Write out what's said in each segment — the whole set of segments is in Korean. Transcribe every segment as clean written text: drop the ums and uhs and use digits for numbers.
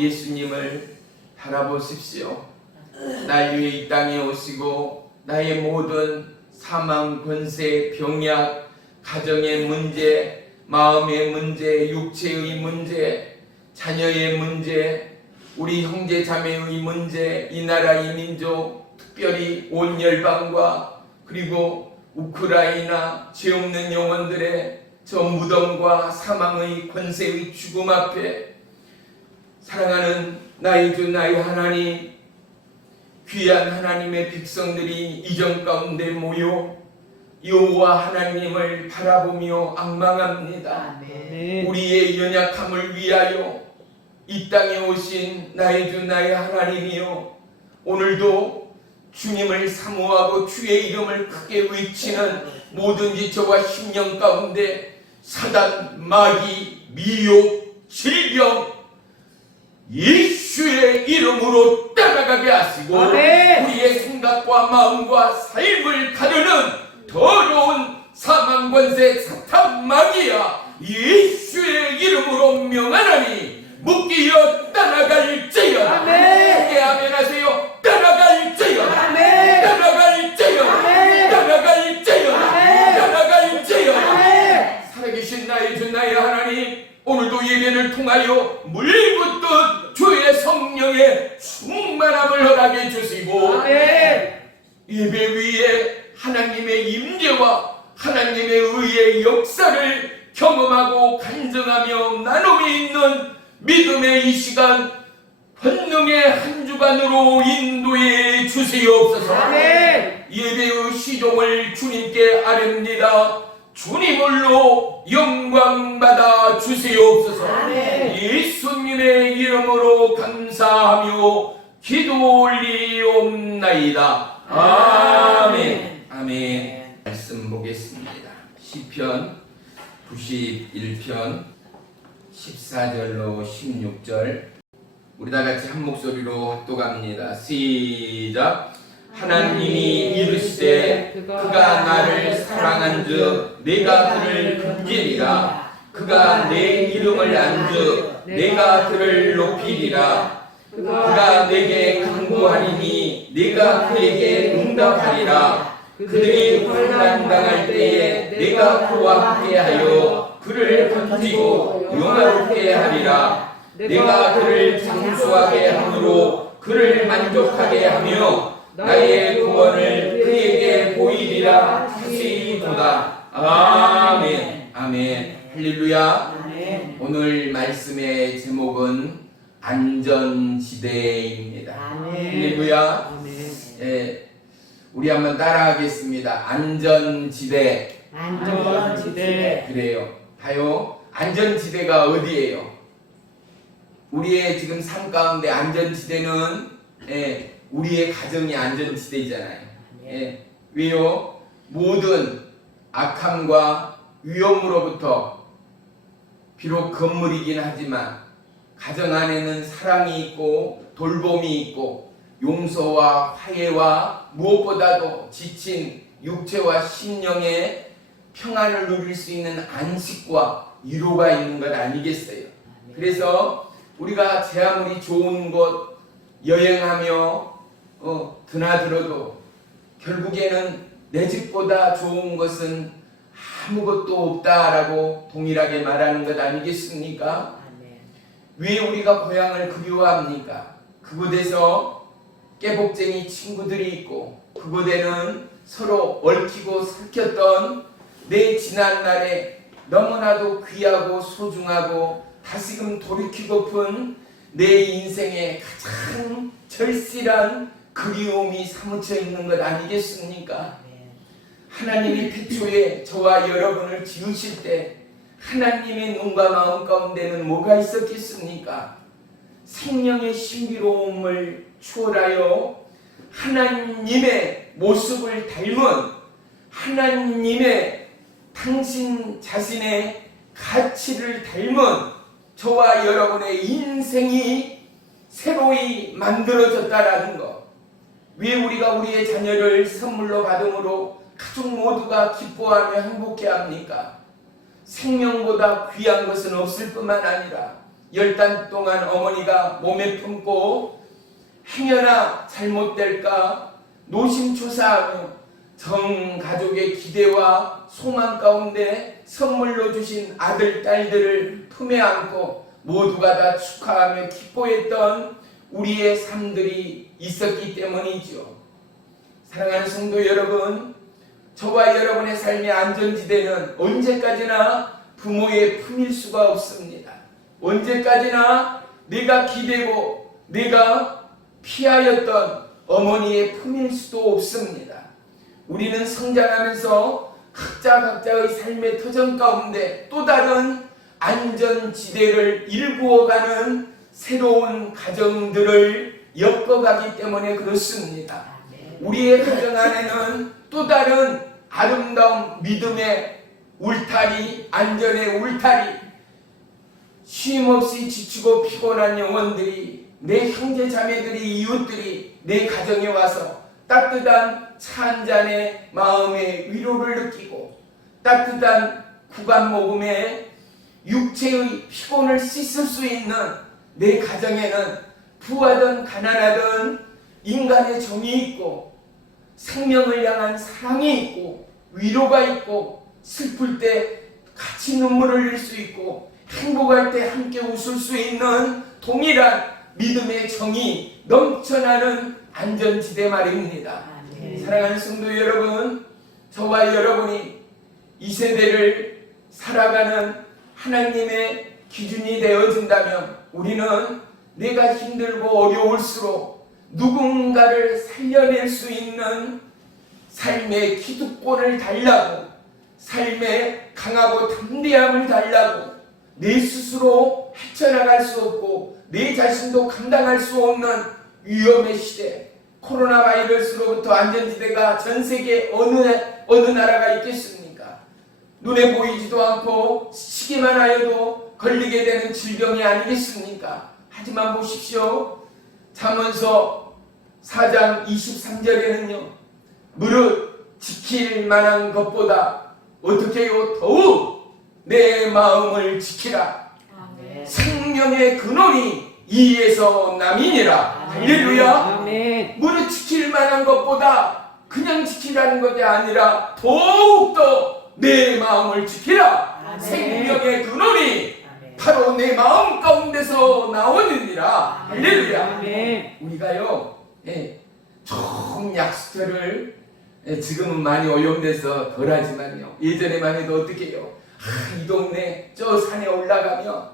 예수님을 바라보십시오. 날 위해 이 땅에 오시고 나의 모든 사망, 권세, 병약, 가정의 문제, 마음의 문제, 육체의 문제, 자녀의 문제, 우리 형제 자매의 문제, 이 나라 이 민족, 특별히 온 열방과 그리고 우크라이나 죄 없는 영혼들의 저 무덤과 사망의 권세의 죽음 앞에 사랑하는 나의 주 나의 하나님, 귀한 하나님의 백성들이 이전 가운데 모여 여호와 하나님을 바라보며 앙망합니다. 아멘. 우리의 연약함을 위하여 이 땅에 오신 나의 주 나의 하나님이여, 오늘도 주님을 사모하고 주의 이름을 크게 외치는 모든 지체와 심령 가운데 사단, 마귀, 미혹, 질병 예수의 이름으로 떠나가게 하시고 우리의 생각과 마음과 삶을 가르는 더러운 사망 권세 사탄 마귀야 예수의 이름으로 명하노니 묶이어 떠나갈지어다. 함께 아멘 하세요. 떠나갈지어다. 떠나갈지어다. 떠나갈지어다. 떠나갈지어다. 살아계신 나의 주 나의 하나님, 오늘도 예배를 통하여 물붓듯 주의 성령의 충만함을 허락해 주시고 예배 위에 하나님의 임재와 하나님의 의의 역사를 경험하고 간증하며 나눔이 있는 믿음의 이 시간 본능의 한 주간으로 인도해 주시옵소서. 예배의 시종을 주님께 아뢰옵니다. 주님을로 영광받아 주시옵소서. 예수님의 이름으로 감사하며 기도 올리옵나이다. 아멘. 아멘. 말씀 보겠습니다. 시편 91편 14절로 16절 우리 다같이 한 목소리로 합독합니다. 시작. 하나님이 이르시되 그가 나를 사랑한즉 내가 그를 금지리라. 그가 내 이름을 안즉 내가 그를 높이리라. 그가 내게 간구하리니 내가 그에게 응답하리라. 그들이 환난 당할 때에 내가 그와 함께하여 그를 건지고 영화롭게 하리라. 내가 그를 장수하게 함으로 그를 만족하게 하며 나의 구원을 그에게 보이리라 하시도다. 아멘. 아멘. 할렐루야. 아멘. 오늘 말씀의 제목은 안전지대입니다. 할렐루야. 아멘. 예. 우리 한번 따라하겠습니다. 안전지대. 안전지대. 그래요. 하요. 안전지대가 어디예요? 우리의 지금 삶 가운데 안전지대는 우리의 가정이 안전지대잖아요. 왜요? 모든 악함과 위험으로부터 비록 건물이긴 하지만 가정 안에는 사랑이 있고 돌봄이 있고 용서와 화해와 무엇보다도 지친 육체와 심령의 평안을 누릴 수 있는 안식과 위로가 있는 것 아니겠어요? 그래서 우리가 제 아무리 좋은 곳 여행하며 드나들어도 결국에는 내 집보다 좋은 것은 아무것도 없다라고 동일하게 말하는 것 아니겠습니까? 왜 우리가 고향을 그리워합니까? 그곳에서 깨복쟁이 친구들이 있고 그곳에는 서로 얽히고 섞였던 내 지난날에 너무나도 귀하고 소중하고 다시금 돌이키고픈 내 인생에 가장 절실한 그리움이 사무쳐 있는 것 아니겠습니까? 하나님이 태초에 저와 여러분을 지으실 때 하나님의 눈과 마음 가운데는 뭐가 있었겠습니까? 생명의 신비로움을 추월하여 하나님의 모습을 닮은 하나님의 당신 자신의 가치를 닮은 저와 여러분의 인생이 새로이 만들어졌다라는 것. 왜 우리가 우리의 자녀를 선물로 받음으로 가족 모두가 기뻐하며 행복해합니까? 생명보다 귀한 것은 없을 뿐만 아니라 10달 동안 어머니가 몸에 품고 행여나 잘못될까 노심초사하며 전 가족의 기대와 소망 가운데 선물로 주신 아들, 딸들을 품에 안고 모두가 다 축하하며 기뻐했던 우리의 삶들이 있었기 때문이죠. 사랑하는 성도 여러분, 저와 여러분의 삶의 안전지대는 언제까지나 부모의 품일 수가 없습니다. 언제까지나 내가 기대고 내가 피하였던 어머니의 품일 수도 없습니다. 우리는 성장하면서 각자의 삶의 터전 가운데 또 다른 안전지대를 일구어가는 새로운 가정들을 엮어가기 때문에 그렇습니다. 우리의 가정 안에는 또 다른 아름다운 믿음의 울타리, 안전의 울타리, 쉼없이 지치고 피곤한 영혼들이, 내 형제 자매들이, 이웃들이 내 가정에 와서 따뜻한 차 한 잔의 마음의 위로를 느끼고 따뜻한 구간 모금에 육체의 피곤을 씻을 수 있는 내 가정에는 부하든 가난하든 인간의 정이 있고 생명을 향한 사랑이 있고 위로가 있고 슬플 때 같이 눈물을 흘릴 수 있고 행복할 때 함께 웃을 수 있는 동일한 믿음의 정이 넘쳐나는 안전지대 말입니다. 사랑하는 성도 여러분, 저와 여러분이 이 세대를 살아가는 하나님의 기준이 되어준다면 우리는 내가 힘들고 어려울수록 누군가를 살려낼 수 있는 삶의 기득권을 달라고, 삶의 강하고 담대함을 달라고, 내 스스로 헤쳐나갈 수 없고 내 자신도 감당할 수 없는 위험의 시대, 코로나 바이러스로부터 안전지대가 전 세계 어느 나라가 있겠습니까? 눈에 보이지도 않고 스치기만 하여도 걸리게 되는 질병이 아니겠습니까? 하지만 보십시오. 잠언서 4장 23절에는요. 무릇 지킬 만한 것보다 어떻게 해요? 더욱 내 마음을 지키라. 아멘. 생명의 근원이 이에서 남이니라. 할렐루야. 무릇 지킬 만한 것보다 그냥 지키라는 것이 아니라 더욱더 내 마음을 지키라. 아멘. 생명의 근원이 바로 내 마음 가운데서 나오느니라. 할렐루야. 우리가요, 총 약수터를 지금은 많이 오염돼서 덜하지만요, 예전에만 해도 어떻게 해요? 이 동네 저 산에 올라가면,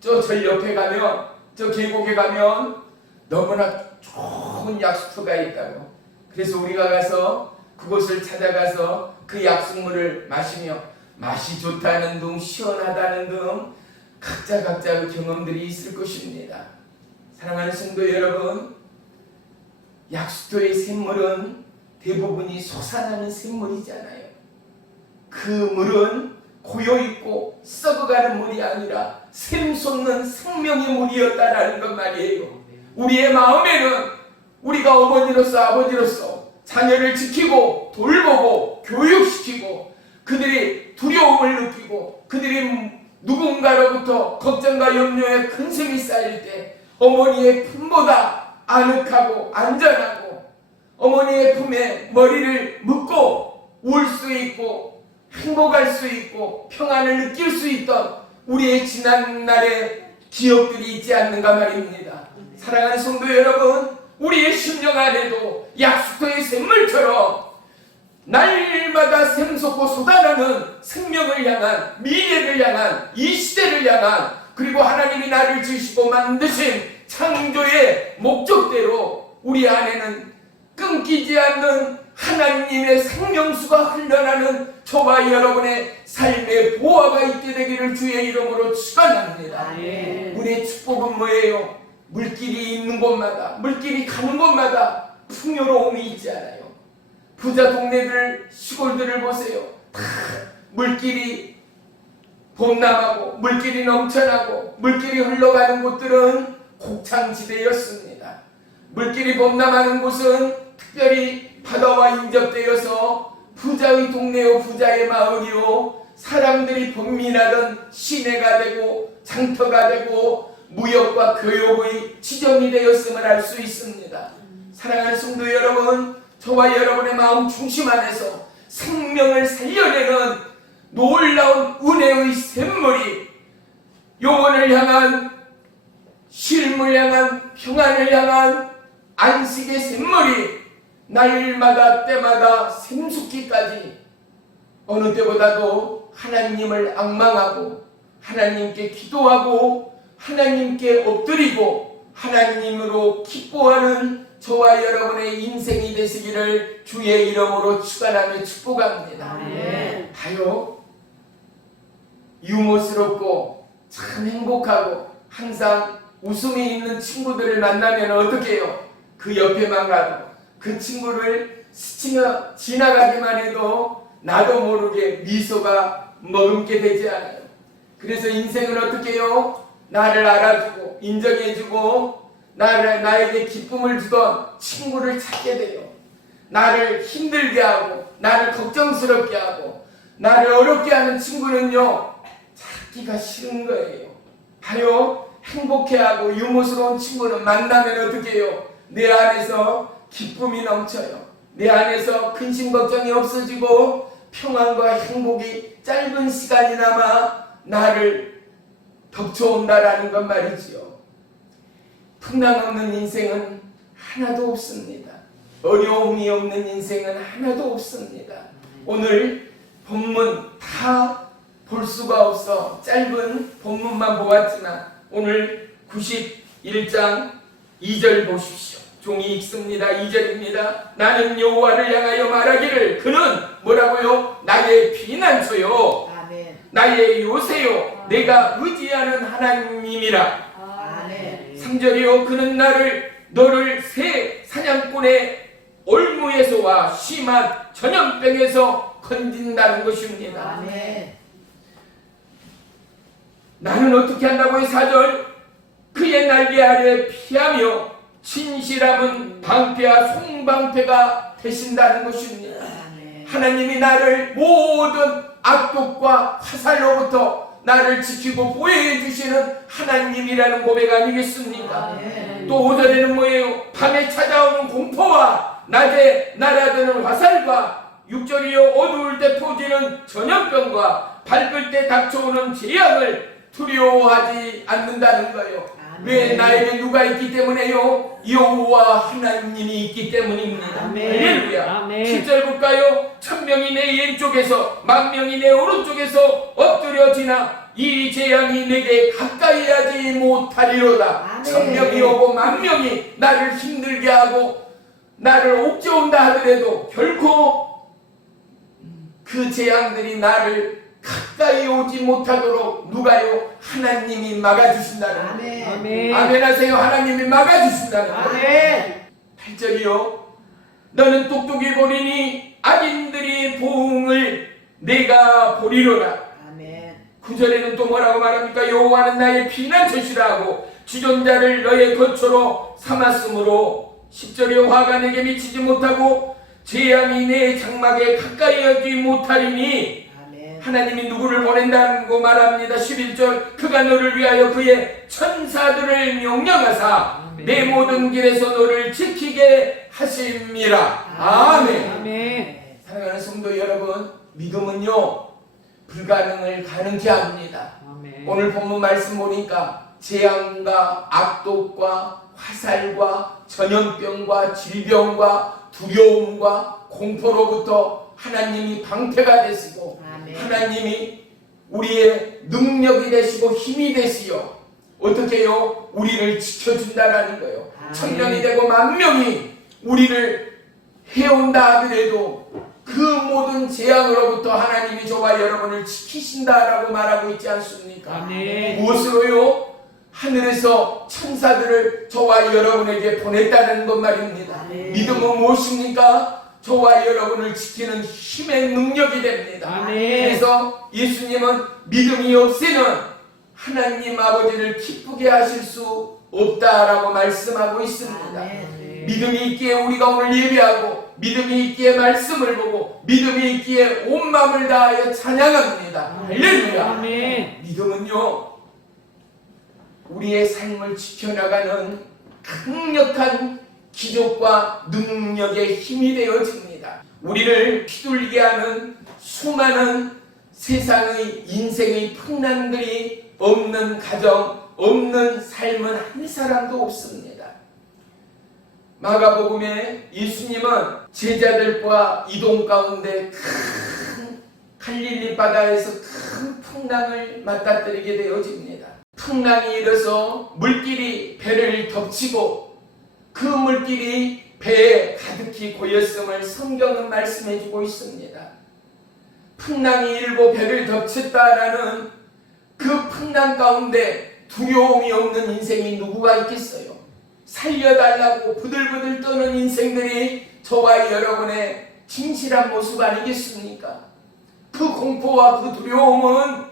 저 절 옆에 가면, 저 계곡에 가면 너무나 좋은 약수터가 있다고. 그래서 우리가 가서 그곳을 찾아가서 그 약수물을 마시며 맛이 좋다는 둥, 시원하다는 둥 각자의 경험들이 있을 것입니다. 사랑하는 성도 여러분, 약수터의 샘물은 대부분이 솟아나는 샘물이잖아요. 그 물은 고여있고 썩어가는 물이 아니라 샘솟는 생명의 물이었다라는 것 말이에요. 우리의 마음에는 우리가 어머니로서 아버지로서 자녀를 지키고 돌보고 교육시키고 그들이 두려움을 느끼고 그들이 누군가로부터 걱정과 염려에 큰 셈이 쌓일 때 어머니의 품보다 아늑하고 안전하고 어머니의 품에 머리를 묻고 울 수 있고 행복할 수 있고 평안을 느낄 수 있던 우리의 지난날의 기억들이 있지 않는가 말입니다. 사랑하는 성도 여러분, 우리의 심령 안에도 약수터의 샘물처럼 날마다 샘솟고 쏟아나는 생명을 향한, 미래를 향한, 이 시대를 향한, 그리고 하나님이 나를 지으시고 만드신 창조의 목적대로 우리 안에는 끊기지 않는 하나님의 생명수가 흘러나는 저와 여러분의 삶의 보화가 있게 되기를 주의 이름으로 축원합니다. 우리의 축복은 뭐예요? 물길이 있는 곳마다, 물길이 가는 곳마다 풍요로움이 있지 않아요? 부자 동네들, 시골들을 보세요. 다 물길이 봄나가고 물길이 넘쳐나고 물길이 흘러가는 곳들은 곡창지대였습니다. 물길이 봄나가는 곳은 특별히 바다와 인접되어서 부자의 동네요, 부자의 마을이요, 사람들이 범민하던 시내가 되고 장터가 되고 무역과 교역의 지점이 되었음을 알 수 있습니다. 사랑하는 성도 여러분, 저와 여러분의 마음 중심 안에서 생명을 살려내는 놀라운 은혜의 샘물이, 영혼을 향한, 쉼을 향한, 평안을 향한 안식의 샘물이 날마다 때마다 샘솟기까지 어느 때보다도 하나님을 앙망하고 하나님께 기도하고 하나님께 엎드리고 하나님으로 기뻐하는 저와 여러분의 인생이 되시기를 주의 이름으로 축원하며 축복합니다. 하여 유머스럽고 참 행복하고 항상 웃음이 있는 친구들을 만나면 어떻게 해요? 그 옆에만 가도 그 친구를 스치며 지나가기만 해도 나도 모르게 미소가 머금게 되지 않아요. 그래서 인생은 어떻게 해요? 나를 알아주고 인정해주고 나에게 기쁨을 주던 친구를 찾게 돼요. 나를 힘들게 하고 나를 걱정스럽게 하고 나를 어렵게 하는 친구는요, 찾기가 싫은 거예요. 바로 행복해하고 유머스러운 친구는 만나면 어떻게 해요? 내 안에서 기쁨이 넘쳐요. 내 안에서 근심 걱정이 없어지고 평안과 행복이 짧은 시간이나마 나를 덮쳐온다라는 것 말이지요. 풍랑 없는 인생은 하나도 없습니다. 어려움이 없는 인생은 하나도 없습니다. 오늘 본문 다 볼 수가 없어 짧은 본문만 보았지만 오늘 91장 2절 보십시오. 종이 읽습니다. 2절입니다. 나는 여호와를 향하여 말하기를 그는 뭐라고요? 나의 피난처요, 아멘. 나의 요새요, 내가 의지하는 하나님이라. 아멘. 3절이요. 그는 너를 새 사냥꾼의 올무에서와 심한 전염병에서 건진다는 것입니다. 아멘. 나는 어떻게 한다고요? 4절. 그의 날개 아래 피하며 진실함은 방패와 송방패가 되신다는 것입니다. 아멘. 하나님이 나를 모든 악독과 화살로부터 나를 지키고 보호해 주시는 하나님이라는 고백 아니겠습니까? 아멘. 또 5절에는 뭐예요? 밤에 찾아오는 공포와 낮에 날아드는 화살과 6절이요. 어두울 때 퍼지는 전염병과 밝을 때 닥쳐오는 재앙을 두려워하지 않는다는 거예요. 아멘. 왜? 나에게 누가 있기 때문에요? 여호와 하나님이 있기 때문입니다. 아멘. 할렐루야. 아멘. 7절 볼까요? 1000명이 내 왼쪽에서 10,000명이 내 오른쪽에서 엎드려지나 이 재앙이 내게 가까이 하지 못하리로다. 아멘. 1000명이 오고 10,000명이 나를 힘들게 하고 나를 옥죄온다 하더라도 결코 그 재앙들이 나를 가까이 오지 못하도록 누가요? 하나님이 막아주신다는 거예요. 아멘. 아멘. 아멘 하세요. 하나님이 막아주신다는 거예요. 아멘. 8절이요. 너는 똑똑히 보리니 악인들이 보응을 내가 보리로라. 아멘. 9절에는 또 뭐라고 말합니까? 여호와는 나의 피난처시라 하고 주존자를 너의 거처로 삼았으므로. 10절이요. 화가 내게 미치지 못하고 재앙이 내 장막에 가까이 오지 못하리니. 아멘. 하나님이 누구를 보낸다고 말합니다. 11절. 그가 너를 위하여 그의 천사들을 명령하사 아멘. 내 모든 길에서 너를 지키게 하심이라. 아멘. 아멘. 사랑하는 성도 여러분, 믿음은요 불가능을 가능케 합니다. 아멘. 오늘 본문 말씀 보니까 재앙과 악독과 화살과 전염병과 질병과 두려움과 공포로부터 하나님이 방패가 되시고 아멘. 하나님이 우리의 능력이 되시고 힘이 되시어 어떻게 해요? 우리를 지켜준다라는 거예요. 아멘. 1000명이 되고 10,000명이 우리를 해온다 하더라도 그 모든 재앙으로부터 하나님이 저와 여러분을 지키신다라고 말하고 있지 않습니까? 아멘. 무엇으로요? 하늘에서 천사들을 저와 여러분에게 보냈다는 것 말입니다. 아멘. 믿음은 무엇입니까? 저와 여러분을 지키는 힘의 능력이 됩니다. 아멘. 그래서 예수님은 믿음이 없이는 하나님 아버지를 기쁘게 하실 수 없다라고 말씀하고 있습니다. 아멘. 믿음이 있기에 우리가 오늘 예배하고 믿음이 있기에 말씀을 보고 믿음이 있기에 온 마음을 다하여 찬양합니다. 할렐루야. 아멘. 믿음은요 우리의 삶을 지켜나가는 강력한 기적과 능력의 힘이 되어집니다. 우리를 휘둘리게 하는 수많은 세상의 인생의 풍랑들이 없는 가정, 없는 삶은 한 사람도 없습니다. 마가복음에 예수님은 제자들과 이동 가운데 큰 갈릴리 바다에서 큰 풍랑을 맞닥뜨리게 되어집니다. 풍랑이 일어서 물길이 배를 덮치고 그 물길이 배에 가득히 고였음을 성경은 말씀해주고 있습니다. 풍랑이 일고 배를 덮쳤다라는 그 풍랑 가운데 두려움이 없는 인생이 누구가 있겠어요? 살려달라고 부들부들 떠는 인생들이 저와 여러분의 진실한 모습 아니겠습니까? 그 공포와 그 두려움은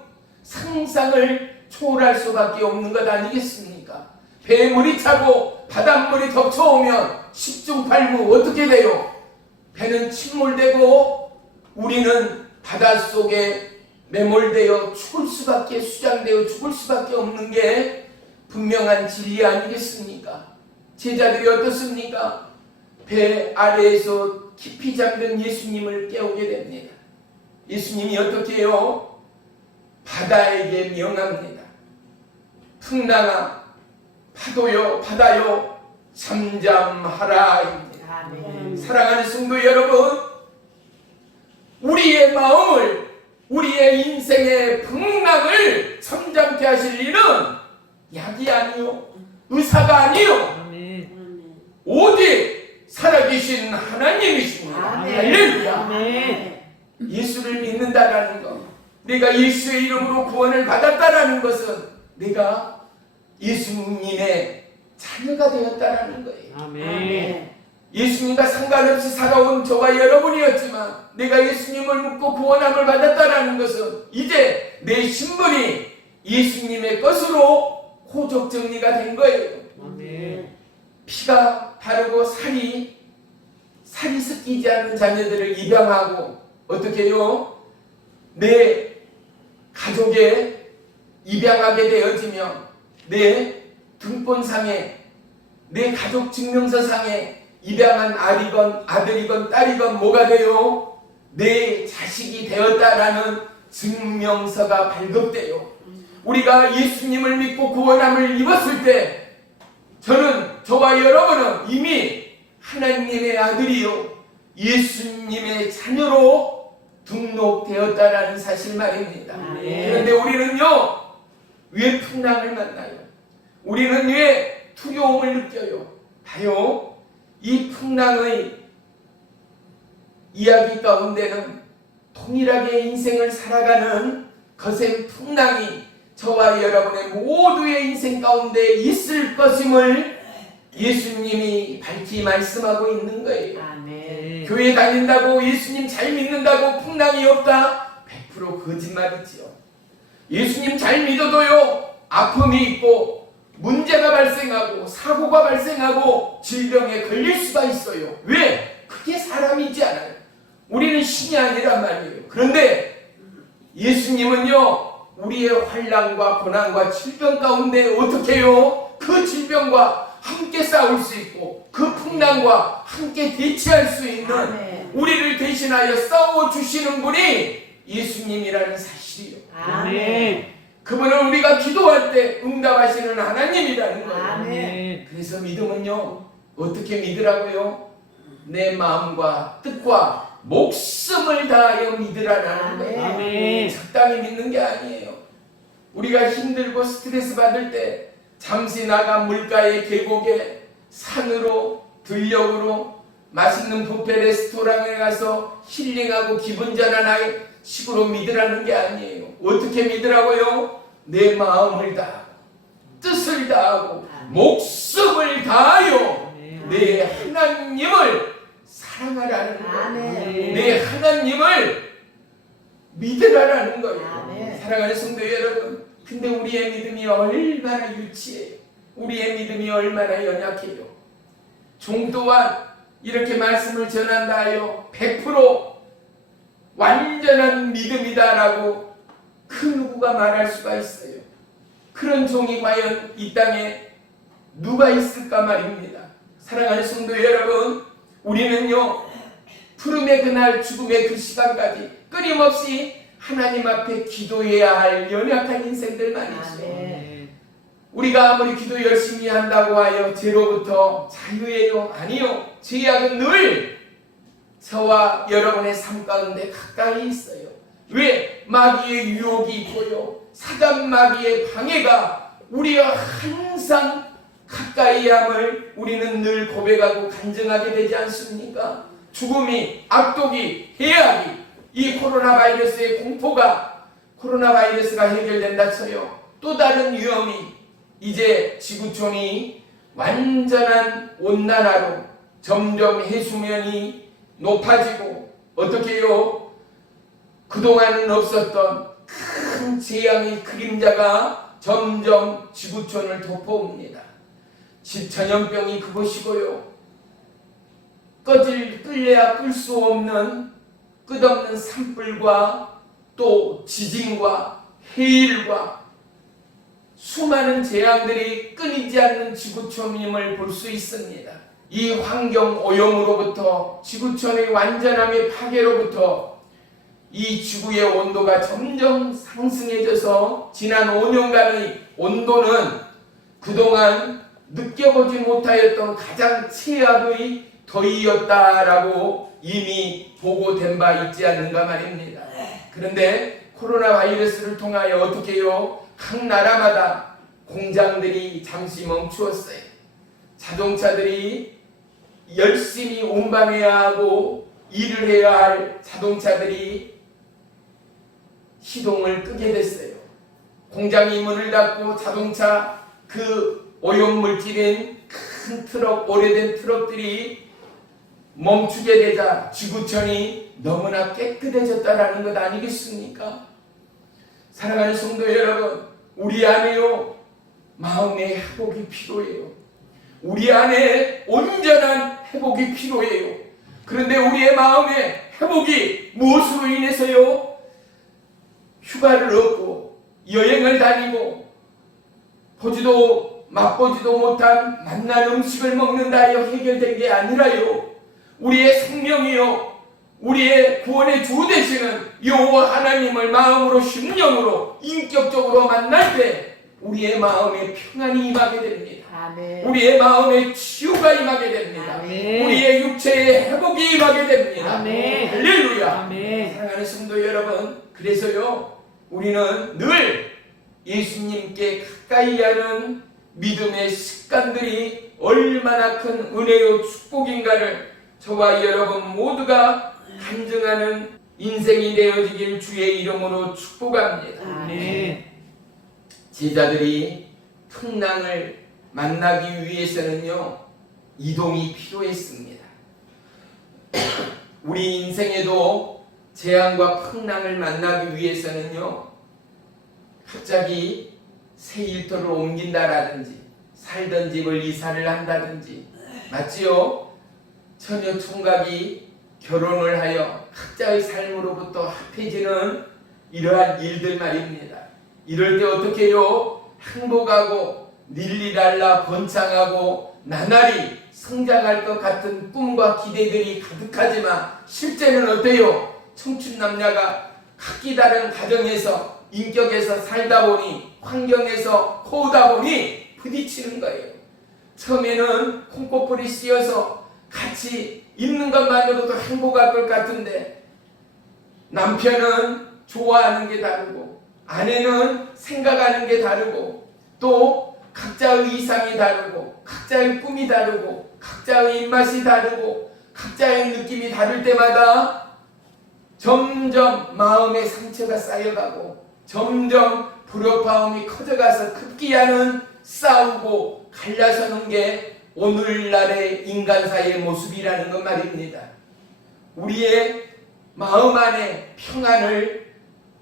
상상을 초월할 수밖에 없는 것 아니겠습니까? 배물이 차고 바닷물이 덮쳐오면 십중팔구 어떻게 돼요? 배는 침몰되고 우리는 바닷속에 매몰되어 죽을 수밖에, 수장되어 죽을 수밖에 없는 게 분명한 진리 아니겠습니까? 제자들이 어떻습니까? 배 아래에서 깊이 잠든 예수님을 깨우게 됩니다. 예수님이 어떻게 해요? 바다에게 명합니다. 풍랑아, 파도요, 바다요, 잠잠하라입니다. 사랑하는 성도 여러분, 우리의 마음을, 우리의 인생의 풍랑을 잠잠케 하실 일은 약이 아니요, 의사가 아니요, 오직 살아계신 하나님이십니다. 할렐루야. 예수를 믿는다라는 것, 내가 예수의 이름으로 구원을 받았다라는 것은 내가 예수님의 자녀가 되었다라는 거예요. 아멘. 예수님과 상관없이 살아온 저와 여러분이었지만 내가 예수님을 믿고 구원함을 받았다라는 것은 이제 내 신분이 예수님의 것으로 호적 정리가 된 거예요. 아멘. 피가 바르고 살이 섞이지 않는 자녀들을 입양하고 어떻게 해요? 내 가족에 입양하게 되어지면 내 등본상에, 내 가족 증명서상에 입양한 아이건 아들이건 딸이건 뭐가 돼요? 내 자식이 되었다라는 증명서가 발급돼요. 우리가 예수님을 믿고 구원함을 입었을 때 저와 여러분은 이미 하나님의 아들이요 예수님의 자녀로 등록되었다라는 사실 말입니다. 그런데 우리는요, 왜 풍랑을 만나요? 우리는 왜 두려움을 느껴요? 봐요, 이 풍랑의 이야기 가운데는 동일하게 인생을 살아가는 거센 풍랑이 저와 여러분의 모두의 인생 가운데 있을 것임을 예수님이 밝히 말씀하고 있는 거예요. 아멘. 교회 다닌다고, 예수님 잘 믿는다고 풍랑이 없다? 100% 거짓말이지요. 예수님 잘 믿어도요, 아픔이 있고 문제가 발생하고 사고가 발생하고 질병에 걸릴 수가 있어요. 왜? 그게 사람이지 않아요. 우리는 신이 아니란 말이에요. 그런데 예수님은요, 우리의 환난과 고난과 질병 가운데 어떻게 해요? 그 질병과 함께 싸울 수 있고 그 풍랑과 함께 대치할 수 있는, 우리를 대신하여 싸워주시는 분이 예수님이라는 사실이요. 아멘. 그분은 우리가 기도할 때 응답하시는 하나님이라는 거예요. 아멘. 그래서 믿음은요, 어떻게 믿으라고요? 내 마음과 뜻과 목숨을 다하여 믿으라는 거예요. 아멘. 적당히 믿는 게 아니에요. 우리가 힘들고 스트레스 받을 때 잠시 나가 물가에, 계곡에, 산으로, 들녘으로 맛있는 뷔페 레스토랑에 가서 힐링하고 기분 전환할 식으로 믿으라는 게 아니에요. 어떻게 믿으라고요? 내 마음을 다하고 뜻을 다하고 목숨을 다하여 내 하나님을 사랑하라는 거예요. 내 하나님을 믿으라는 거예요. 사랑하는 성도 여러분, 근데 우리의 믿음이 얼마나 유치해요. 우리의 믿음이 얼마나 연약해요. 종 또한 이렇게 말씀을 전한다 하여 100% 완전한 믿음이다라고 그 누구가 말할 수가 있어요. 그런 종이 과연 이 땅에 누가 있을까 말입니다. 사랑하는 성도 여러분, 우리는요, 푸름의 그날, 죽음의 그 시간까지 끊임없이 하나님 앞에 기도해야 할 연약한 인생들만이죠. 우리가 아무리 기도 열심히 한다고 하여 죄로부터 자유해요? 아니요. 죄악은 늘 저와 여러분의 삶 가운데 가까이 있어요. 왜? 마귀의 유혹이 있고요, 사단 마귀의 방해가 우리가 항상 가까이 함을 우리는 늘 고백하고 간증하게 되지 않습니까? 죽음이, 악독이, 해악이, 이 코로나 바이러스의 공포가, 코로나 바이러스가 해결된다 쳐요, 또 다른 위험이, 이제 지구촌이 완전한 온난화로 점점 해수면이 높아지고, 어떻게 해요? 그동안은 없었던 큰 재앙의 그림자가 점점 지구촌을 덮어옵니다. 집전염병이 그것이고요. 끌래야 끌 수 없는 끝없는 산불과 또 지진과 해일과 수많은 재앙들이 끊이지 않는 지구촌임을 볼 수 있습니다. 이 환경 오염으로부터 지구촌의 완전함의 파괴로부터 이 지구의 온도가 점점 상승해져서 지난 5년간의 온도는 그동안 느껴보지 못하였던 가장 최악의 더위였다라고 이미 보고된 바 있지 않는가 말입니다. 그런데 코로나 바이러스를 통하여 어떻게 해요? 각 나라마다 공장들이 잠시 멈추었어요. 자동차들이 열심히 운반해야 하고 일을 해야 할 자동차들이 시동을 끄게 됐어요. 공장이 문을 닫고 자동차 그 오염물질인 큰 트럭, 오래된 트럭들이 멈추게 되자 지구촌이 너무나 깨끗해졌다라는 것 아니겠습니까? 사랑하는 성도 여러분, 우리 안에요 마음의 회복이 필요해요. 우리 안에 온전한 회복이 필요해요. 그런데 우리의 마음의 회복이 무엇으로 인해서요? 휴가를 얻고 여행을 다니고 보지도 맛보지도 못한 맛난 음식을 먹는다 하여 해결된 게 아니라요, 우리의 생명이요 우리의 구원의 주 되시는 여호와 하나님을 마음으로 심령으로 인격적으로 만날 때 우리의 마음에 평안이 임하게 됩니다. 아멘. 우리의 마음에 치유가 임하게 됩니다. 아멘. 우리의 육체에 회복이 임하게 됩니다. 아멘. 할렐루야. 아멘. 사랑하는 성도 여러분, 그래서요 우리는 늘 예수님께 가까이 하는 믿음의 습관들이 얼마나 큰 은혜요 축복인가를 저와 여러분 모두가 간증하는 인생이 되어지길 주의 이름으로 축복합니다. 아멘. 제자들이 풍랑을 만나기 위해서는요 이동이 필요했습니다. 우리 인생에도 재앙과 풍랑을 만나기 위해서는요 갑자기 새 일터를 옮긴다라든지 살던 집을 이사를 한다든지, 맞지요? 처녀 총각이 결혼을 하여 각자의 삶으로부터 합해지는 이러한 일들 말입니다. 이럴 때 어떻게 해요? 행복하고 릴리랄라 번창하고 나날이 성장할 것 같은 꿈과 기대들이 가득하지만 실제는 어때요? 청춘 남녀가 각기 다른 가정에서 인격에서 살다 보니 환경에서 코우다 보니 부딪히는 거예요. 처음에는 콩고풀이 씌어서 같이 있는 것만으로도 행복할 것 같은데 남편은 좋아하는 게 다르고 아내는 생각하는 게 다르고 또 각자의 이상이 다르고 각자의 꿈이 다르고 각자의 입맛이 다르고 각자의 느낌이 다를 때마다 점점 마음의 상처가 쌓여가고 점점 불협화음이 커져가서 급기야는 싸우고 갈라서는 게 오늘날의 인간사의 모습이라는 것 말입니다. 우리의 마음 안에 평안을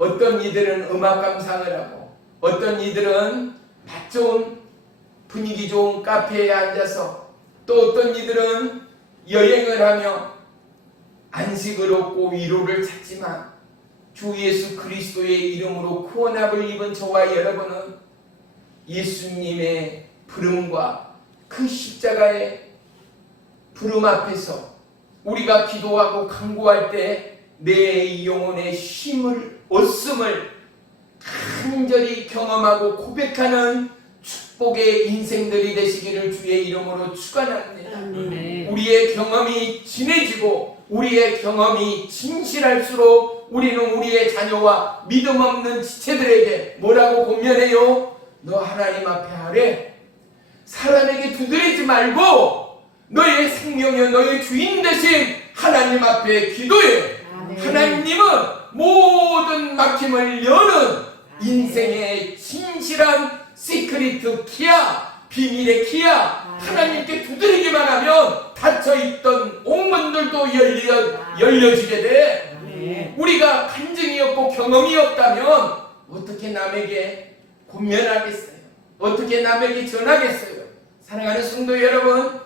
어떤 이들은 음악 감상을 하고 어떤 이들은 맛 좋은 분위기 좋은 카페에 앉아서 또 어떤 이들은 여행을 하며 안식을 얻고 위로를 찾지만 주 예수 그리스도의 이름으로 구원함을 입은 저와 여러분은 예수님의 부름과 그 십자가의 부름 앞에서 우리가 기도하고 간구할 때 내 영혼의 쉼을 얻음을 간절히 경험하고 고백하는 축복의 인생들이 되시기를 주의 이름으로 축원합니다. 우리의 경험이 진해지고 우리의 경험이 진실할수록 우리는 우리의 자녀와 믿음 없는 지체들에게 뭐라고 권면해요? 너 하나님 앞에 하래. 사람에게 두드리지 말고 너의 생명이여 너의 주인 되신 하나님 앞에 기도해. 하나님은 모든 막힘을 여는 인생의 진실한 시크릿 키야, 비밀의 키야. 하나님께 두드리기만 하면 닫혀있던 옥문들도 열려지게 돼. 아멘. 우리가 간증이 없고 경험이 없다면 어떻게 남에게 권면하겠어요? 어떻게 남에게 전하겠어요? 사랑하는 성도 여러분,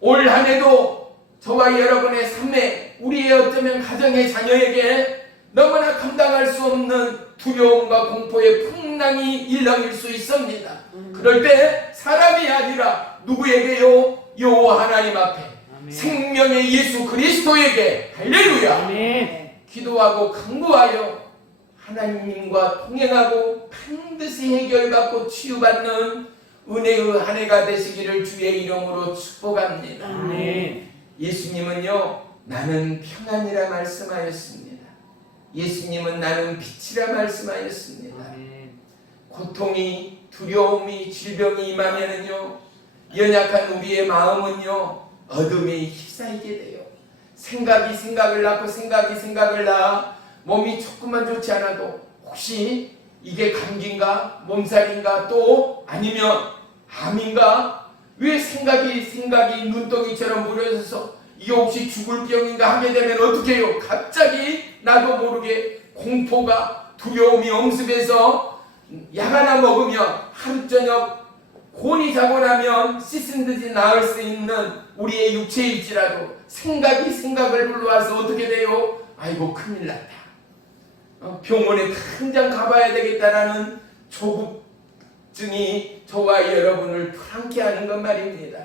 올 한 해도 저와 여러분의 삶에, 우리의 어쩌면 가정의 자녀에게 너무나 감당할 수 없는 두려움과 공포의 풍랑이 일렁일 수 있습니다. 그럴 때 사람이 아니라 누구에게요? 여호와 하나님 앞에, 아멘. 생명의 예수 그리스도에게, 할렐루야, 아멘. 기도하고 간구하여 하나님과 동행하고 반드시 해결받고 치유받는 은혜의 한 해가 되시기를 주의 이름으로 축복합니다. 아멘. 예수님은요, 나는 평안이라 말씀하였습니다. 예수님은 나는 빛이라 말씀하였습니다. 아멘. 고통이, 두려움이, 질병이 임하면은요, 연약한 우리의 마음은요, 어둠에 휩싸이게 돼요. 생각이 생각을 낳고 생각이 생각을 낳아 몸이 조금만 좋지 않아도 혹시 이게 감기인가, 몸살인가, 또 아니면 암인가, 왜 생각이 눈덩이처럼 무뎌져서 이게 혹시 죽을 병인가 하게 되면 어떻게 해요? 갑자기 나도 모르게 공포가, 두려움이 엄습해서 약 하나 먹으면 하루 저녁 곤히 자고 나면 씻은 듯이 나을 수 있는 우리의 육체일지라도 생각이 생각을 불러와서 어떻게 돼요? 아이고 큰일 났다. 병원에 당장 가봐야 되겠다라는 조급증이 저와 여러분을 불안케 하는 것 말입니다.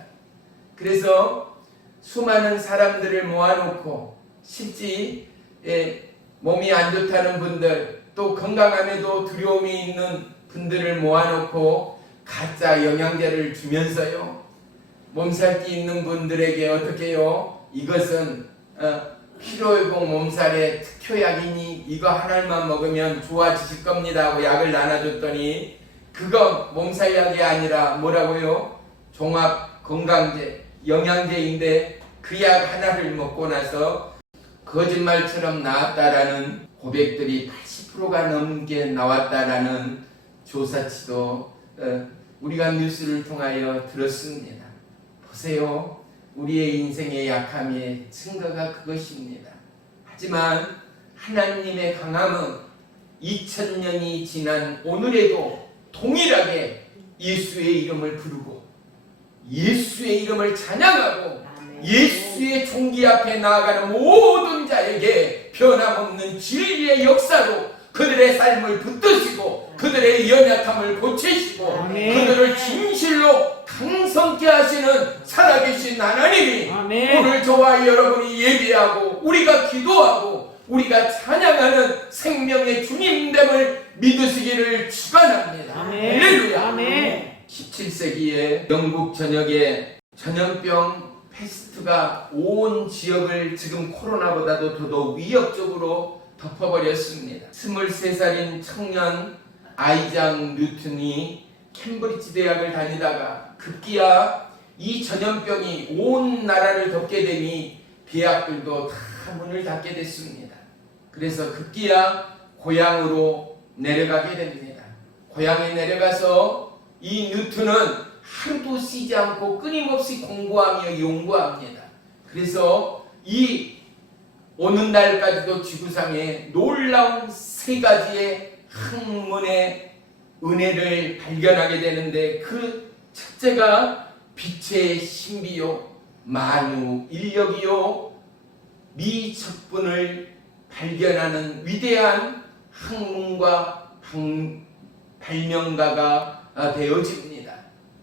그래서 수많은 사람들을 모아놓고 실제 몸이 안 좋다는 분들, 또 건강함에도 두려움이 있는 분들을 모아놓고 가짜 영양제를 주면서요, 몸살기 있는 분들에게 어떻게 해요? 이것은 피로회복 몸살의 특효약이니 이거 하나만 먹으면 좋아지실 겁니다 하고 약을 나눠줬더니 그거 몸살약이 아니라 뭐라고요? 종합건강제, 영양제인데 그 약 하나를 먹고 나서 거짓말처럼 나았다라는 고백들이 80%가 넘게 나왔다라는 조사치도 우리가 뉴스를 통하여 들었습니다. 보세요. 우리의 인생의 약함의 증거가 그것입니다. 하지만 하나님의 강함은 2000년이 지난 오늘에도 동일하게 예수의 이름을 부르고 예수의 이름을 찬양하고 예수의 종기 앞에 나아가는 모든 자에게 변함없는 진리의 역사로 그들의 삶을 붙드시고 그들의 연약함을 고치시고 아멘. 그들을 진실로 강성케 하시는 살아계신 하나님이 아멘. 오늘 저와 여러분이 예배하고 우리가 기도하고 우리가 찬양하는 생명의 주님됨을 믿으시기를 축원합니다. 아멘. 할렐루야. 아멘. 17세기에 영국 전역에 전염병 패스트가 온 지역을 지금 코로나보다도 더더욱 위협적으로 덮어버렸습니다. 23살인 청년 아이작 뉴턴이 캠브리지 대학을 다니다가 급기야 이 전염병이 온 나라를 덮게 되니 대학들도 다 문을 닫게 됐습니다. 그래서 급기야 고향으로 내려가게 됩니다. 고향에 내려가서 이 뉴턴은 하루도 쉬지 않고 끊임없이 공부하며 연구합니다. 그래서 이 오는 날까지도 지구상에 놀라운 세 가지의 학문의 은혜를 발견하게 되는데 그 첫째가 빛의 신비요, 만유 인력이요, 미적분을 발견하는 위대한 학문과 발명가가 되어집니다.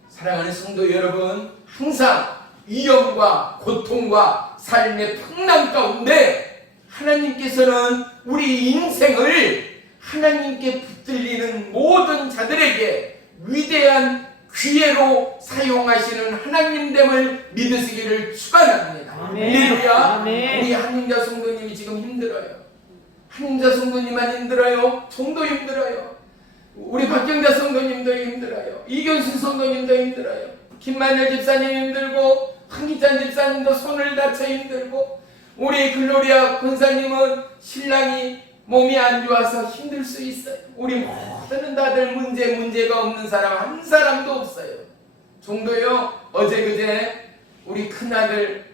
사랑하는 성도 여러분, 항상 위험과 고통과 삶의 풍랑 가운데 하나님께서는 우리 인생을 하나님께 붙들리는 모든 자들에게 위대한 기회로 사용하시는 하나님됨을 믿으시기를 축원합니다. 할렐루야. 아멘. 우리 한인자 성도님이 지금 힘들어요. 한인자 성도님만 힘들어요. 종도 힘들어요. 우리 박경자 성도님도 힘들어요. 이견수 성도님도 힘들어요. 김만열 집사님 힘들고 황기찬 집사님도 손을 다쳐 힘들고 우리 글로리아 권사님은 신랑이 몸이 안 좋아서 힘들 수 있어요. 우리 모두는 다들 문제가 없는 사람 한 사람도 없어요. 종도요, 어제 그제 우리 큰아들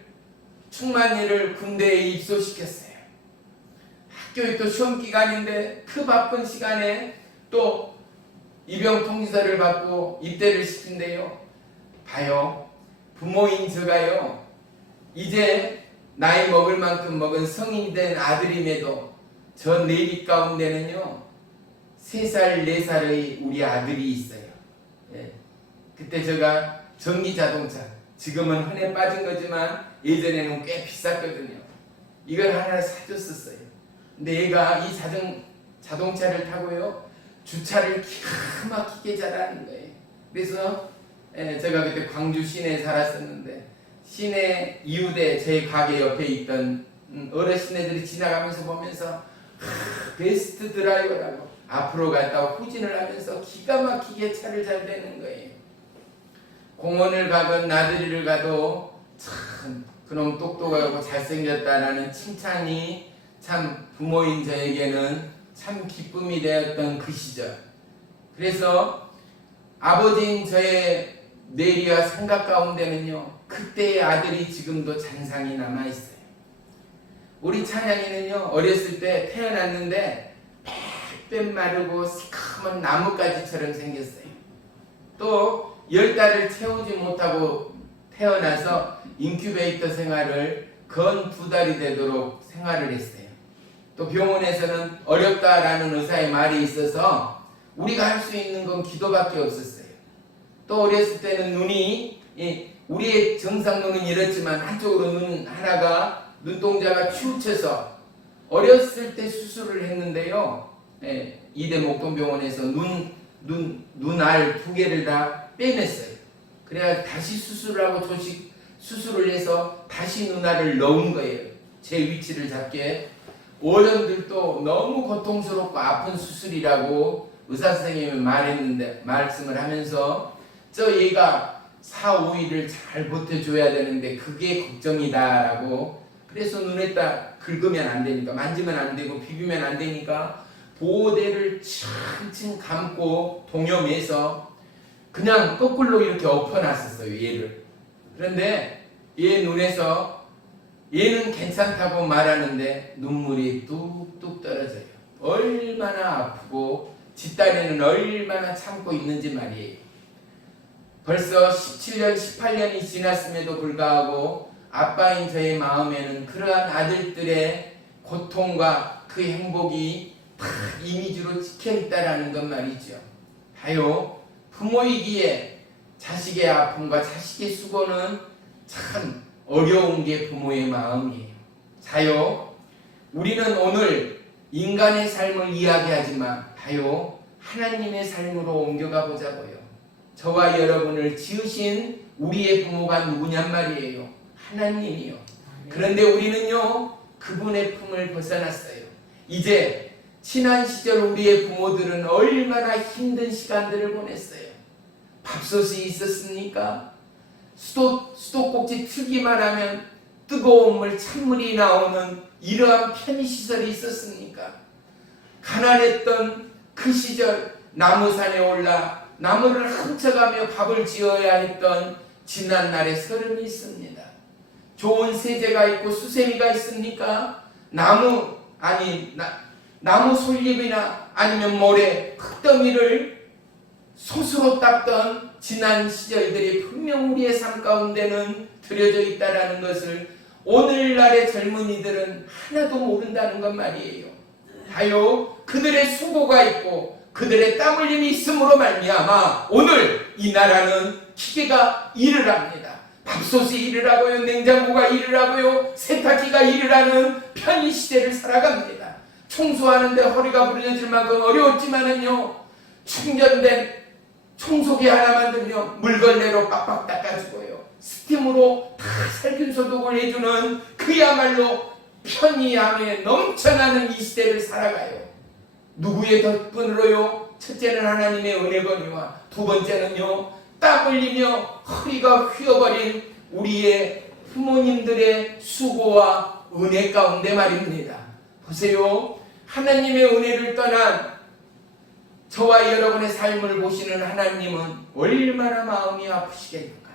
충만이를 군대에 입소시켰어요. 학교에 또 시험 기간인데 그 바쁜 시간에 또 입영 통지서를 받고 입대를 시킨대요. 봐요. 부모인 저가요. 이제 나이 먹을 만큼 먹은 성인이 된 아들임에도 저 내리 가운데는요 3살, 4살의 우리 아들이 있어요. 예. 그때 제가 전기자동차, 지금은 흔해 빠진 거지만 예전에는 꽤 비쌌거든요. 이걸 하나 사줬었어요. 근데 얘가 이 자동차를 타고요 주차를 기가 막히게 잘하는 거예요. 그래서 제가 그때 광주 시내에 살았었는데 시내 이웃에 제 가게 옆에 있던 어르신애들이 지나가면서 보면서 베스트 드라이버라고 앞으로 갔다가 후진을 하면서 기가 막히게 차를 잘 대는 거예요. 공원을 가건 나들이를 가도 참 그놈 똑똑하고 잘생겼다라는 칭찬이 참 부모인 저에게는 참 기쁨이 되었던 그 시절. 그래서 아버지인 저의 뇌리와 생각 가운데는요 그때의 아들이 지금도 잔상이 남아있어요. 우리 찬양이는요 어렸을 때 태어났는데 빽빽 마르고 시커먼 나뭇가지처럼 생겼어요. 또 10달을 채우지 못하고 태어나서 인큐베이터 생활을 건 2달이 되도록 생활을 했어요. 또 병원에서는 어렵다라는 의사의 말이 있어서 우리가 할 수 있는 건 기도밖에 없었어요. 또 어렸을 때는 눈이 우리의 정상 눈은 이렇지만 한쪽으로 눈 하나가 눈동자가 치우쳐서 어렸을 때 수술을 했는데요. 이대 목동병원에서 눈알 2개를 다 빼냈어요. 그래야 다시 수술하고 조식 수술을 해서 다시 눈알을 넣은 거예요. 제 위치를 잡게. 어른들도 너무 고통스럽고 아픈 수술이라고 의사 선생님이 말씀을 하면서 저 얘가 4, 5일을 잘 버텨줘야 되는데 그게 걱정이다라고. 그래서 눈에다 긁으면 안 되니까, 만지면 안 되고 비비면 안 되니까 보호대를 칭칭 감고 동여매서 그냥 거꾸로 이렇게 엎어놨었어요, 얘를. 그런데 얘 눈에서 얘는 괜찮다고 말하는데 눈물이 뚝뚝 떨어져요. 얼마나 아프고 뒷다리는 얼마나 참고 있는지 말이에요. 벌써 17년, 18년이 지났음에도 불구하고 아빠인 저의 마음에는 그러한 아들들의 고통과 그 행복이 다 이미지로 찍혀있다라는 것 말이죠. 봐요. 부모이기에 자식의 아픔과 자식의 수고는 참 어려운 게 부모의 마음이에요. 자요. 우리는 오늘 인간의 삶을 이야기하지만 봐요. 하나님의 삶으로 옮겨가 보자고요. 저와 여러분을 지으신 우리의 부모가 누구냔 말이에요. 하나님이요. 그런데 우리는요 그분의 품을 벗어났어요. 이제 지난 시절 우리의 부모들은 얼마나 힘든 시간들을 보냈어요. 밥솥이 있었습니까? 수도꼭지 틀기만 하면 뜨거운 물, 찬물이 나오는 이러한 편의시설이 있었습니까? 가난했던 그 시절 나무산에 올라 나무를 훔쳐가며 밥을 지어야 했던 지난날의 서름이 있습니다. 좋은 세제가 있고 수세미가 있습니까? 나무 솔잎이나 아니면 모래, 흙더미를 솥으로 닦던 지난 시절들이 분명 우리의 삶 가운데는 들여져 있다는 것을 오늘날의 젊은이들은 하나도 모른다는 것 말이에요. 하여 그들의 수고가 있고 그들의 땀 흘림이 있음으로 말미암아 오늘 이 나라는 기계가 일을 합니다. 밥솥이 일을 하고요, 냉장고가 일을 하고요, 세탁기가 일을 하는 편의 시대를 살아갑니다. 청소하는데 허리가 부러질 만큼 어려웠지만은요, 충전된 청소기 하나만 들면 물걸레로 빡빡 닦아주고요, 스팀으로 다 살균 소독을 해주는 그야말로 편의함에 넘쳐나는 이 시대를 살아가요. 누구의 덕분으로요? 첫째는 하나님의 은혜거니와 두 번째는요, 땀 흘리며 허리가 휘어버린 우리의 부모님들의 수고와 은혜 가운데 말입니다. 보세요. 하나님의 은혜를 떠난 저와 여러분의 삶을 보시는 하나님은 얼마나 마음이 아프시겠는가.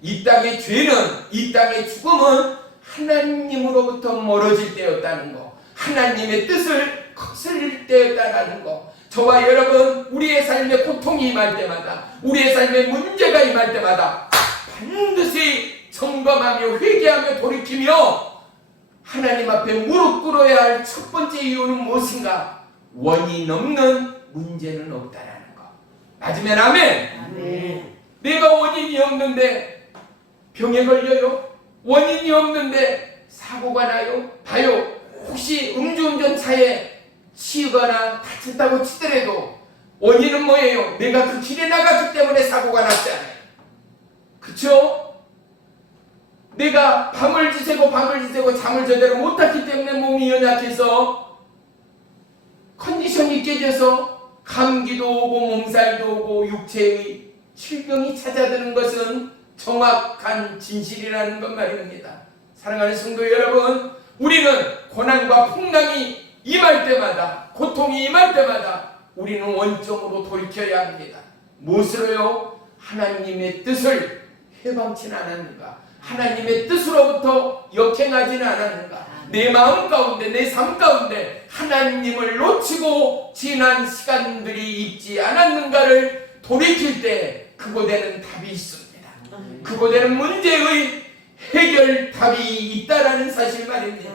이 땅의 죄는, 이 땅의 죽음은 하나님으로부터 멀어질 때였다는 거, 하나님의 뜻을 거스릴 때였다라는 거. 저와 여러분, 우리의 삶에 고통이 임할 때마다, 우리의 삶에 문제가 임할 때마다 반드시 점검하며 회개하며 돌이키며 하나님 앞에 무릎 꿇어야 할 첫 번째 이유는 무엇인가? 원인 없는 문제는 없다라는 거. 맞으면 아멘. 아멘. 내가 원인이 없는데 병에 걸려요? 원인이 없는데 사고가 나요? 봐요. 혹시 음주운전차에 치이거나 다쳤다고 치더라도 원인은 뭐예요? 내가 그 길에 나갔기 때문에 사고가 났잖아요. 그쵸? 내가 밤을 지새고 잠을 제대로 못 잤기 때문에 몸이 연약해서 컨디션이 깨져서 감기도 오고 몸살도 오고 육체의 질병이 찾아드는 것은 정확한 진실이라는 것 말입니다. 사랑하는 성도 여러분, 우리는 고난과 풍랑이 임할 때마다, 고통이 임할 때마다 우리는 원점으로 돌이켜야 합니다. 무엇으로요? 하나님의 뜻을 해방치는 않았는가? 하나님의 뜻으로부터 역행하지는 않았는가? 내 마음 가운데, 내 삶 가운데 하나님을 놓치고 지난 시간들이 있지 않았는가를 돌이킬 때 그곳에는 답이 있습니다. 그곳에는 문제의 해결답이 있다라는 사실 말입니다.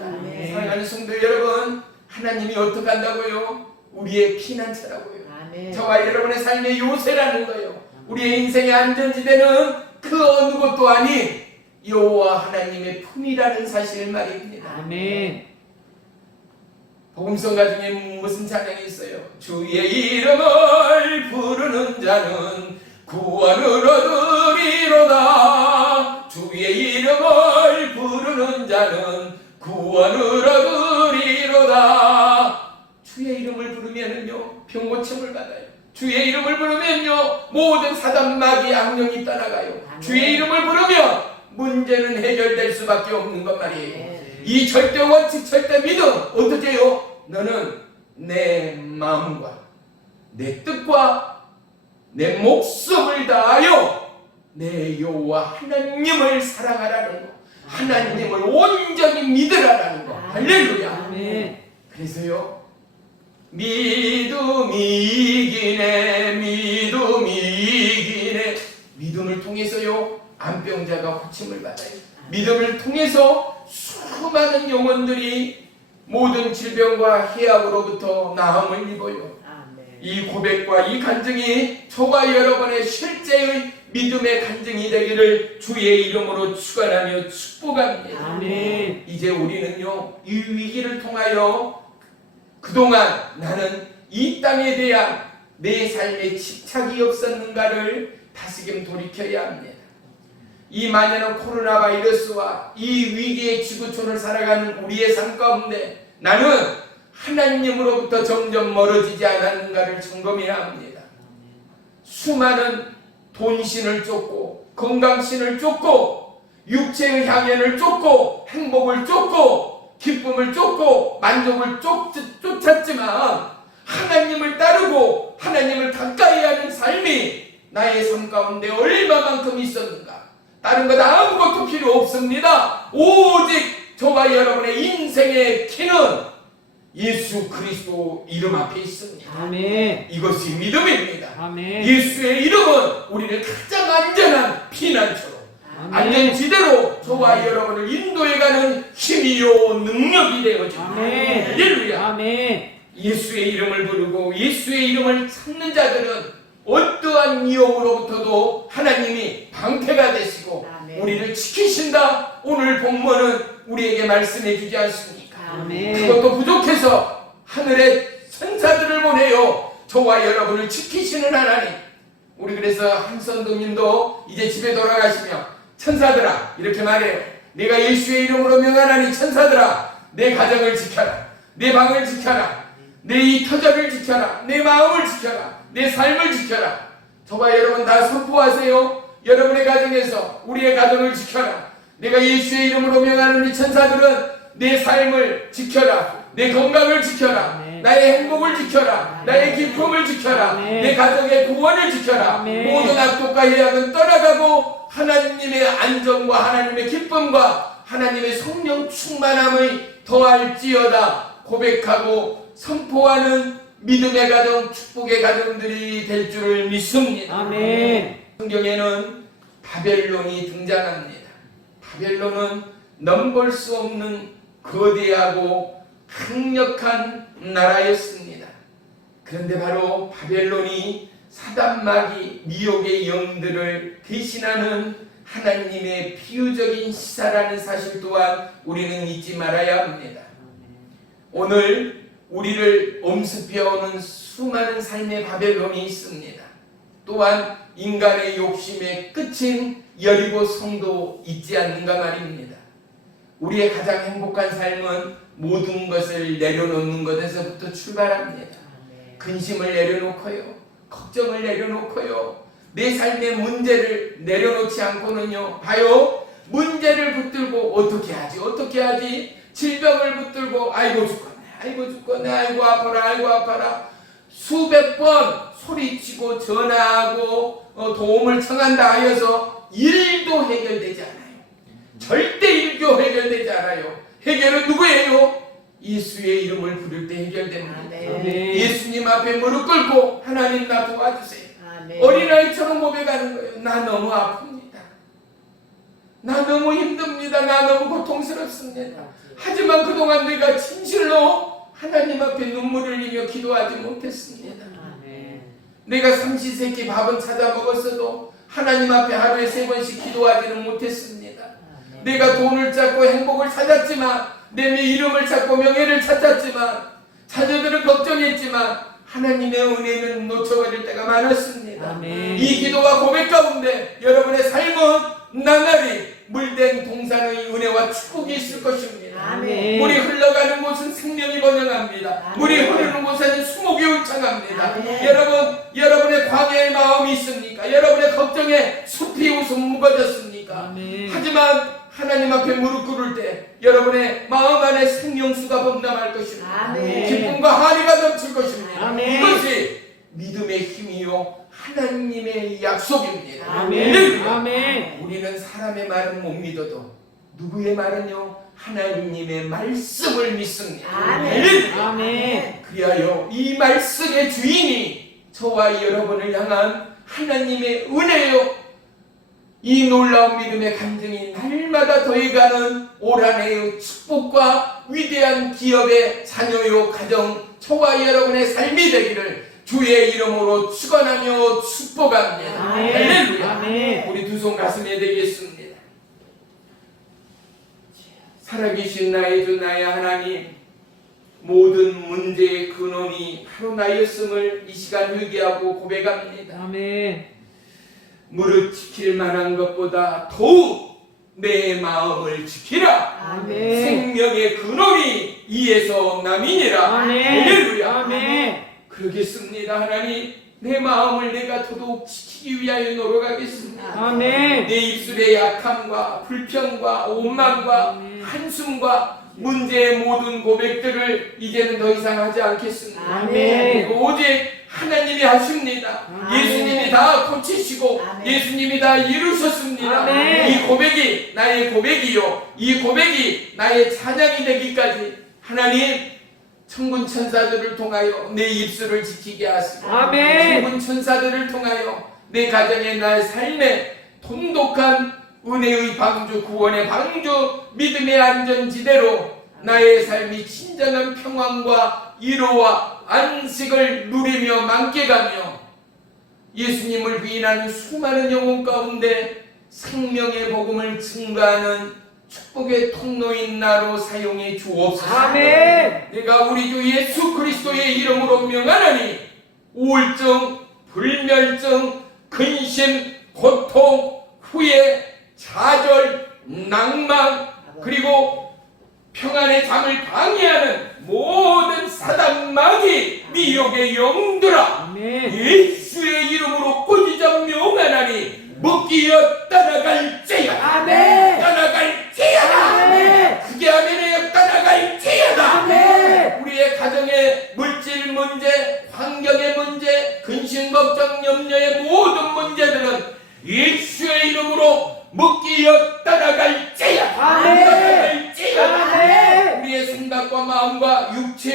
사랑하는 성도 여러분, 하나님이 어떻게 한다고요? 우리의 피난처라고요. 저와 여러분의 삶의 요새라는 거예요. 우리의 인생의 안전지대는 그 어느 것도 아닌 여호와 하나님의 품이라는 사실 말입니다. 아멘. 복음성가 중에 무슨 찬양이 있어요? 주의 이름을 부르는 자는 구원을 얻으리로다. 주의 이름을 부르는 자는 구원을 얻으리로다. 주의 이름을 부르면은요, 병고침을 받아요. 주의 이름을 부르면요, 모든 사단마귀 악령이 떠나가요. 주의 이름을 부르면 문제는 해결될 수밖에 없는 것 말이에요. 이 절대 원칙, 절대 믿음 어떻게 해요? 너는 내 마음과 내 뜻과 내 목숨을 다하여 내 여호와 하나님을 사랑하라는 거, 하나님을 온전히 믿으라는 거. 할렐루야. 그래서요, 믿음이 이기네, 믿음이 이기네. 믿음을 통해서요, 암병자가 고침을 받아요. 믿음을 통해서 수많은 영혼들이 모든 질병과 해악으로부터 나음을 입어요. 이 고백과 이 간증이 저와 여러분의 실제의 믿음의 간증이 되기를 주의 이름으로 축원하며 축복합니다. 아멘. 이제 우리는요, 이 위기를 통하여 그동안 나는 이 땅에 대한 내 삶에 집착이 없었는가를 다시금 돌이켜야 합니다. 이 만연한 코로나 바이러스와 이 위기의 지구촌을 살아가는 우리의 삶 가운데 나는 하나님으로부터 점점 멀어지지 않았는가를 점검해야 합니다. 수많은 돈신을 쫓고 건강신을 쫓고 육체의 향연을 쫓고 행복을 쫓고 기쁨을 쫓고 만족을 쫓았지만 하나님을 따르고 하나님을 가까이 하는 삶이 나의 삶 가운데 얼마만큼 있었는가? 다른 것 아무것도 필요 없습니다. 오직 저와 여러분의 인생의 키는 예수 그리스도 이름 앞에 있습니다. 아멘. 이것이 믿음입니다. 아멘. 예수의 이름은 우리를 가장 안전한 피난처로, 안전지대로 저와 여러분을 인도해가는 힘이요 능력이 되어집니다. 아멘. 할렐루야. 아멘. 예수의 이름을 부르고 예수의 이름을 찾는 자들은 어떠한 위험으로부터도 하나님이 방패가 되시고 우리를 지키신다. 오늘 본문은 우리에게 말씀해 주지 않습니까? 아멘. 그것도 부족해서 하늘의 천사들을 보내요. 저와 여러분을 지키시는 하나님. 우리 그래서 한선동님도 이제 집에 돌아가시며 천사들아 이렇게 말해요. 내가 예수의 이름으로 명하나니 천사들아 내 가정을 지켜라, 내 방을 지켜라, 내 이 터전을 지켜라, 내 마음을 지켜라, 내 삶을 지켜라. 저와 여러분 다 선포하세요. 여러분의 가정에서 우리의 가정을 지켜라. 내가 예수의 이름으로 명하는 이 천사들은 내 삶을 지켜라, 내 건강을 지켜라, 나의 행복을 지켜라, 나의 기쁨을 지켜라, 내 가정의 구원을 지켜라. 모든 악독과 해악은 떠나가고 하나님의 안정과 하나님의 기쁨과 하나님의 성령 충만함을 더할지어다. 고백하고 선포하는 믿음의 가정, 축복의 가정들이 될 줄을 믿습니다. 아멘. 성경에는 바벨론이 등장합니다. 바벨론은 넘볼 수 없는 거대하고 강력한 나라였습니다. 그런데 바로 바벨론이 사단마귀 미혹의 영들을 대신하는 하나님의 비유적인 시사라는 사실 또한 우리는 잊지 말아야 합니다. 오늘 우리를 엄습해오는 수많은 삶의 바벨론이 있습니다. 또한 인간의 욕심의 끝인 여리고 성도 있지 않는가 말입니다. 우리의 가장 행복한 삶은 모든 것을 내려놓는 것에서부터 출발합니다. 근심을 내려놓고요, 걱정을 내려놓고요, 내 삶의 문제를 내려놓지 않고는요, 봐요, 문제를 붙들고 어떻게 하지, 질병을 붙들고 아이고 죽겠네, 아이고 아파라 수백 번 소리치고 전화하고 도움을 청한다 하여서 일도 해결되지 않아요. 절대 일도 해결되지 않아요. 해결은 누구예요? 예수의 이름을 부를 때 해결됩니다. 아멘. 예수님 앞에 무릎 꿇고 하나님 나 도와주세요. 아멘. 어린아이처럼 고백하는 거예요. 나 너무 아픕니다. 나 너무 힘듭니다. 나 너무 고통스럽습니다. 하지만 그동안 내가 진실로 하나님 앞에 눈물을 흘리며 기도하지 못했습니다. 아멘. 내가 삼시세끼 밥은 찾아 먹었어도 하나님 앞에 하루에 3번씩 기도하지는 못했습니다. 아멘. 내가 돈을 찾고 행복을 찾았지만, 내 이름을 찾고 명예를 찾았지만, 자녀들을 걱정했지만 하나님의 은혜는 놓쳐버릴 때가 많았습니다. 아멘. 이 기도와 고백 가운데 여러분의 삶은 나날이 물된 동산의 은혜와 축복이 있을 것입니다. 아멘. 물이 흘러가는 곳은 생명이 번영합니다. 아멘. 물이 흐르는 곳에는 수목이 울창합니다. 아멘. 여러분의 광야의 마음이 있습니까? 여러분의 걱정에 숲이 웃음 묵어졌습니까? 아멘. 하지만 하나님 앞에 무릎 꿇을 때 여러분의 마음 안에 생명수가 범람할 것입니다. 아멘. 기쁨과 한이가 넘칠 것입니다. 아멘. 이것이 믿음의 힘이요 하나님의 약속입니다. 아멘. 할렐루야. 아멘. 우리는 사람의 말은 못 믿어도 누구의 말은요? 하나님의 말씀을 믿습니다. 아멘. 할렐루야. 아멘. 그리하여 이 말씀의 주인이 저와 여러분을 향한 하나님의 은혜요, 이 놀라운 믿음의 간증이 날마다 더해가는 올 한해의 축복과 위대한 기업의 자녀요 가정, 저와 여러분의 삶이 되기를 주의 이름으로 축원하며 축복합니다. 아멘. 할렐루야. 아멘. 우리 두 손 가슴에 대겠습니다. 살아계신 나의 주 나의 하나님, 모든 문제의 근원이 바로 나였음을 이 시간 회개하고 고백합니다. 아멘. 무릇 지킬 만한 것보다 더욱 내 마음을 지키라. 아멘. 생명의 근원이 이에서 남이니라. 아멘. 할렐루야. 아멘. 그러겠습니다. 하나님, 내 마음을 내가 더더욱 지키기 위하여 노력하겠습니다. 아멘. 내 입술의 약함과 불평과 오만과 아멘. 한숨과 문제의 모든 고백들을 이제는 더 이상 하지 않겠습니다. 아멘. 그리고 오직 하나님이 하십니다. 아멘. 예수님이 다 고치시고 아멘. 예수님이 다 이루셨습니다. 아멘. 이 고백이 나의 고백이요, 이 고백이 나의 찬양이 되기까지 하나님 천군 천사들을 통하여 내 입술을 지키게 하시고, 아멘. 천군 천사들을 통하여 내 가정에 나의 삶에 돈독한 은혜의 방주, 구원의 방주, 믿음의 안전지대로 나의 삶이 진정한 평안과 위로와 안식을 누리며 만끽하며 예수님을 부인하는 수많은 영혼 가운데 생명의 복음을 증거하는 축복의 통로인 나로 사용해 주옵소서. 아멘. 내가 우리 주 예수 그리스도의 이름으로 명하노니 우울증, 불멸증, 근심, 고통, 후회, 좌절, 낭만, 그리고 평안의 잠을 방해하는 모든 사단 마귀 미혹의 영들아, 아멘. 예수의 이름으로 꾸짖어 명하나니 먹기여 떠나갈지어다. 아멘. 떠나갈지어다. 아멘. 그게 아멘이여 떠나갈지어다. 아멘. 우리의 가정의 물질 문제, 환경의 문제, 근심 걱정 염려의 모든 문제들은 예수의 이름으로 먹기여 떠나갈지어다. 아멘. 떠나갈지어다. 아멘. 우리의 생각과 마음과 육체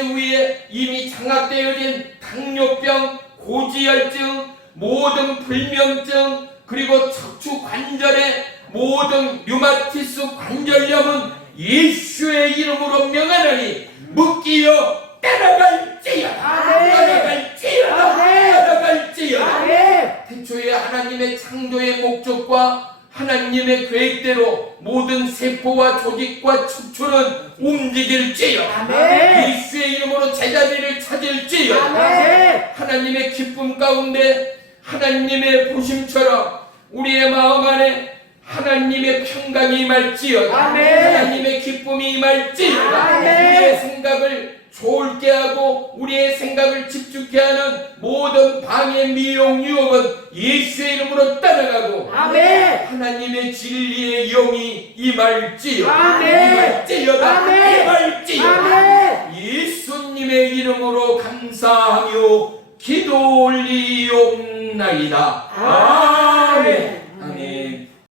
골다공증 그리고 척추 관절의 모든 류마티스 관절염은 예수의 이름으로 명하노니 묶이어 떠나갈지어다. 아멘. 떠나갈지어다. 아멘. 떠나갈지어다. 아멘. 태초에 하나님의 창조의 목적과 하나님의 계획대로 모든 세포와 조직과 척추는 움직일지어다. 아멘. 예수의 이름으로 제자리를 찾을지어다. 아멘. 하나님의 기쁨 가운데 하나님의 보심처럼 우리의 마음 안에 하나님의 평강이 임할지어다. 아멘. 하나님의 기쁨이 임할지어다. 아멘. 우리의 생각을 좋게 하고 우리의 생각을 집중케 하는 모든 방해 미용 유혹은 예수의 이름으로 떠나가고 아멘. 하나님의 진리의 영이 임할지어다. 아멘. 임할지어다. 아멘. 임할지어다. 아멘. 예수님의 이름으로 감사하며 기도 올리옵나이다.